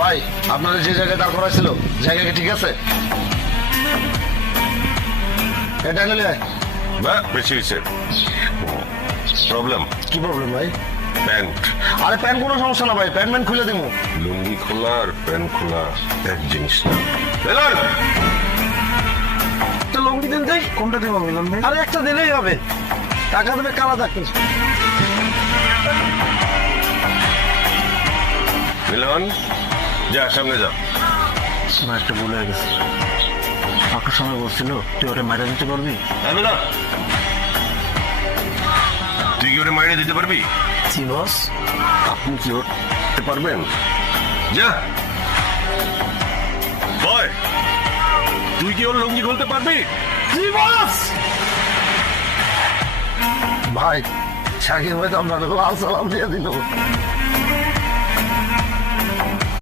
ভাই আপনাদের যে জায়গায় দাঁড় করাইছিল জায়গা কি ঠিক আছে? এটা নিলে বা বেশি হয়েছে প্রবলেম। কি প্রবলেম ভাই? প্যান্ট। আরে প্যান্ট কোনো সমস্যা না ভাই, প্যান্ট ম্যান্ট খুলে দিব। লুঙ্গি খোলা আর প্যান্ট খোলা এক জিনিস না। বেলাল, একটা লুঙ্গি দিন যাই। কোনটা দিব মিলন ভাই? আরে একটা দিলেই হবে, টাকা দেবে কালা থাকতে। মিলন যা সামনে যা। একটা ভুল হয়ে গেছে। ফাঁকার সময় বলছিল তুই ওটা মারা দিতে পারবি? হ্যাঁ মিলন, তুই কি ওটা মাইনে দিতে পারবি? জি বস। আপনি কি করতে পারবেন? যা বয়, তুই কি ওর লুঙ্গি খুলতে পারবি? জি বস। ভাই শাকিব ভাই তো আপনাকে লাল সালাম দিয়ে দিল।